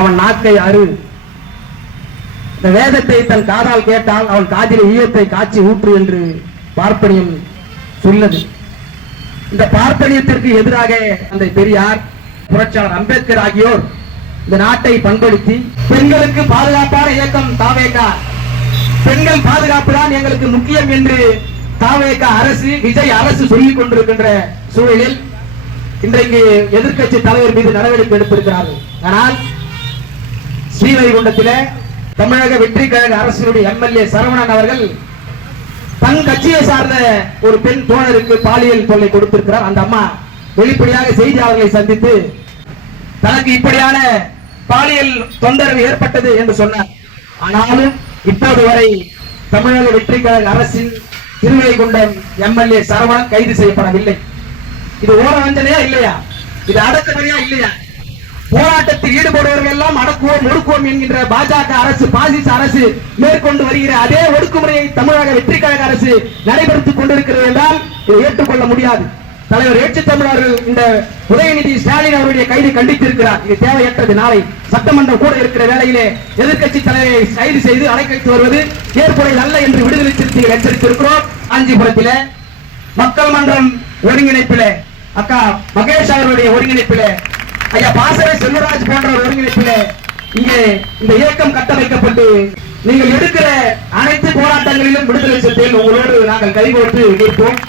அவன் நாக்கை அரு. இந்த வேதத்தை தன் காதால் கேட்டால் அவன் காதிலே ஈயத்தை காய்ச்சி ஊற்று என்று பார்ப்பனியம் சொல்லது. இந்த பார்ப்பனியத்திற்கு எதிராக அந்த பெரியார், புரட்சியாளர் அம்பேத்கர் ஆகியோர் இந்த நாட்டை பண்படுத்தி பெண்களுக்கு பாதுகாப்பான இயக்கம் தாவேகா, பெண்கள் பாதுகாப்பு தான் எங்களுக்கு முக்கியம் என்று தாவேகா அரசு, விஜய் அரசு சொல்லிக் கொண்டிருக்கின்ற சூழலில் இன்றைக்கு எதிர்க்கட்சி தலைவர் மீது நடவடிக்கை எடுத்திருக்கிறார்கள். ஆனால் ஸ்ரீவைகுண்டத்திலே தமிழக வெற்றி கழக அரசினுடைய எம்எல்ஏ சரவணன் அவர்கள் தன் கட்சியை சார்ந்த ஒரு பெண் தோழருக்கு பாலியல் தொல்லை கொடுத்திருக்கிறார். அந்த அம்மா வெளிப்படையாக செய்தியாளர்களை சந்தித்து தனக்கு இப்படியான பாலியல் தொந்தரவு ஏற்பட்டது என்று சொன்னார். ஆனாலும் இப்போது வரை தமிழக வெற்றி கழக அரசின் திருவைகுண்டம் எம்எல்ஏ சரவணன் கைது செய்யப்படவில்லை. இது ஓரவஞ்சனையா இல்லையா? இது அடக்குமுறையா இல்லையா? போராட்டத்தில் ஈடுபடுவர்கள் எல்லாம் அடக்குவோம் ஒடுக்குவோம் என்கின்ற பாஜக அரசு, பாசிச அரசு மேற்கொண்டு வருகிற அதே ஒடுக்குமுறையை தமிழக வெற்றி கழக அரசு நடைபெற்றுக் கொண்டிருக்கிறது என்றால் இதை ஏற்றுக்கொள்ள முடியாது. தலைவர் ஏற்று தமிழர்கள் இந்த உதயநிதி ஸ்டாலின் அவருடைய கைது கண்டித்திருக்கிறார். இது தேவையற்றது. நாளை சட்டமன்றம் கூட இருக்கிற வேளையிலே எதிர்கட்சி தலைவரை கைது செய்து அலைக்கழித்து வருவது ஏற்புடையது அல்ல என்று விடுதலை சிறுத்தைகள் எச்சரித்திருக்கிறோம். காஞ்சிபுரத்திலே மக்கள் மன்றம் ஒருங்கிணைப்பிலே அக்கா மகேஷ் அவருடைய ஒருங்கிணைப்பிலே ஐயா பாசறை செல்வராஜ் போன்ற ஒருங்கிணைப்பிலே இங்கே இந்த இயக்கம் கட்டமைக்கப்பட்டு நீங்கள் எடுக்கிற அனைத்து போராட்டங்களிலும் விடுதலை சிறுத்தைகள் உங்களோடு நாங்கள் கைகோர்த்து நிற்போம்.